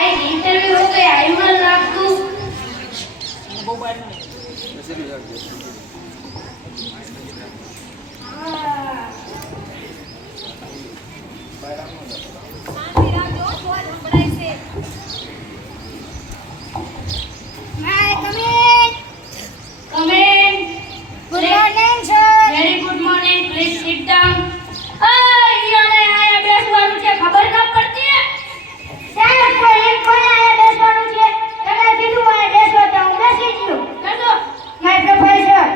Interview हो गया आईमल लाख तू Come in. Good morning, sir. Very good morning. Please sit down. ઈયોને આયા બેસવાનું છે ખબર ન પડતી સાહેબ કોઈ આયા બેસવાનું છે તમે કીધું આયા બેસો તો હું બેસી ગયો કદો માય પ્રોફેસર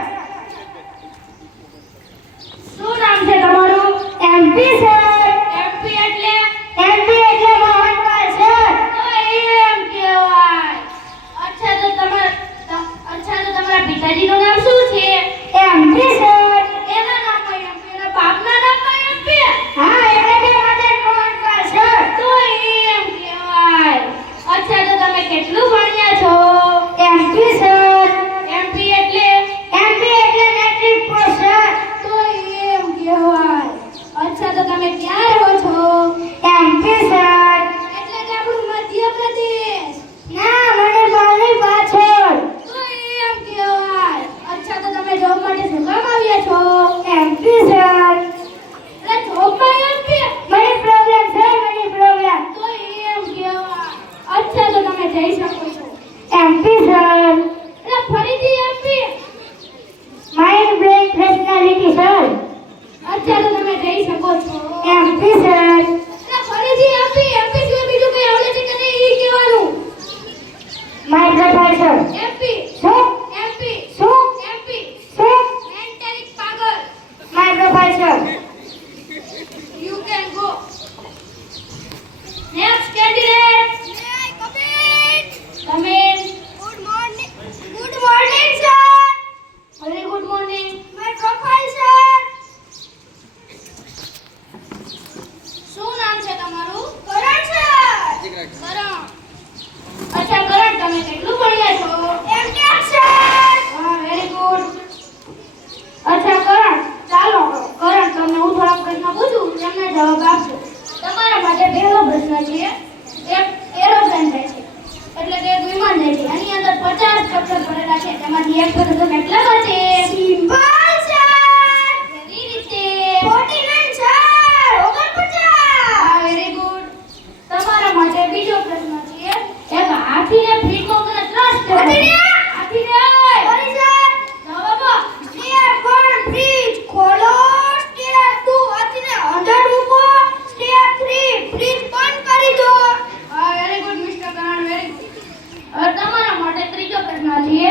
શું નામ છે તમારું એમપી સર એમપી એટલે મોહનલાલ સર એમ કહેવાય અચ્છા તો તમારા પિતાજીનું નામ શું છે એમપી સર એના નામમાં એમપી એના બાપના નામમાં એમપી હા એટલે મદન મોહનલાલ સર તો એમ કહેવાય અચ્છા તો તમે કેટલું ભણ્યા છો એમપી સર એમપી એટલે મેટ્રિક પાસ સર તો એમ કહેવાય અચ્છા તો તમે ક્યાં રહો છો એમપી સર એટલે કે આપણું મધ્યપ્રદેશ ના મને મારી પાછળ તો એમ કહેવાય અચ્છા તો તમે જોબ માટે શું કામ આવ્યા છો એમપી સર એટલે જોબમાં એમપી મને પ્રોબ્લેમ છે મને પ્રોબ્લેમ તો એમ કહેવાય અચ્છા તો તમે જઈ શકો છો એમપી સર એટલે ફરીથી MP mind break personality sir અચ્છા તો તમે જઈ શકો છો એમપી સર એટલે ફરીથી એમપી સિવાય બીજું કઈ આવડે છે કે નહીં ઈ કહેવાનું માય પ્રોફેસર એમપી શું એમપી શું એમપી શું મેન્ટલી પાગલ my professor You can go. Next candidate. Come in. Good morning sir Very good morning. my professor શું નામ છે તમારું? કરણ sir કરણ. અચ્છા કરણ તમે કેટલું ભણ્યા છો? MTech sir હા વેરી ગુડ. અચ્છા કરણ ચાલો કરણ તમને હું થોડા પ્રશ્ન પૂછું તેમને જવાબ આપજો. તમારા માટે પહેલો પ્રશ્ન છે એક એરોપ્લેન જાય છે એટલે કે એક વિમાન જાય છે એની અંદર 50 ચક્કર પડેલા છે તેમાંથી એક ચક્કર તો કેટલા બચે? simple sir કેવી રીતે? 49 sir 49 હા વેરી ગુડ. તમારા માટે બીજો પ્રશ્ન છે એક હાથીને ફીટમાં કરે ત્રાસ હાથીને? હાથીને sorry sir જવાબ આપો. step 1 fridge ખોલો step 2 હાથીને અંદર મૂકો step 3 ફ્રીજ બંધ કરી દો હા વેરી ગુડ મિસ્ટર કરણ વેરી ગુડ. હવે તમારા માટે ત્રીજો પ્રશ્ન છે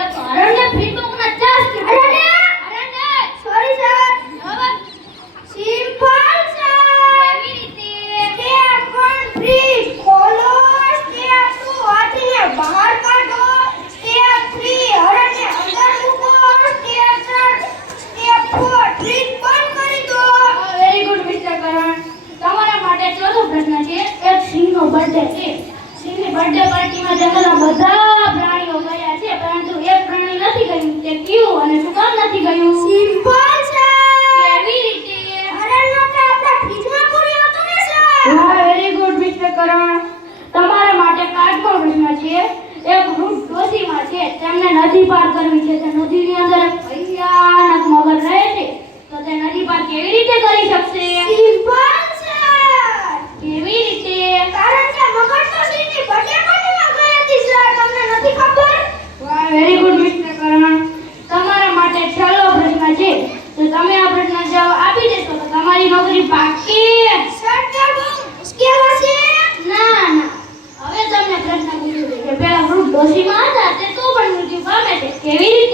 એક હરણને ફીટમાં કરે ત્રાસ હરણને? હરણને sorry sir જવાબ આપો. simple sir કેવી રીતે? step 1 ફ્રીજ ખોલો step 2 હાથીને બહાર કાઢો step 3 હરણને અંદર મૂકો step 4 ફ્રીજ બંધ કરી દો હા વેરી ગુડ મિસ્ટર કરણ. તમારા માટે ચોથો પ્રશ્ન છે એક સિંહનો બર્થડે છે સિંહની બર્થડે પાર્ટીમાં જંગલના બધા પ્રાણીઓ ગયા છે પરંતુ એક પ્રાણી નથી ગયું તે કયું અને શું કામ નથી ગયું? simple sir કેવી રીતે? હરણનો તો આપણા ફ્રીજમાં પૂરી હતો ને sir હા વેરી ગુડ મિસ્ટર કરણ. તમારા માટે પાંચમો પ્રશ્ન છે એક વૃદ્ધ ડોશીમા છે તેમને નદી પાર કરવી છે તે નદીની અંદર એક ભયાનક મગર રહે છે તો તે નદી પાર કેવી રીતે કરી શકશે? simple sir કેવી રીતે? કારણ કે મગર તો સિંહની બર્થડે પાર્ટીમાં ગઈ હતી સર તમને નથી ખબર વાહ વેરી ગુડ મિસ્ટર કરણ. તમારા માટે છેલ્લો પ્રશ્ન છે તો તમે આ પ્રશ્ન જવાબ આપી દેશો તો તમારી નોકરી પાકી? સર તે બહુ મુશ્કેલ હશે ના ના હવે તમને પ્રશ્ન પૂછું છું કે પેલા વૃદ્ધ ડોશીમાં હતા તે તો પણ મૃત્યુ પામે છે કેવી રીતે?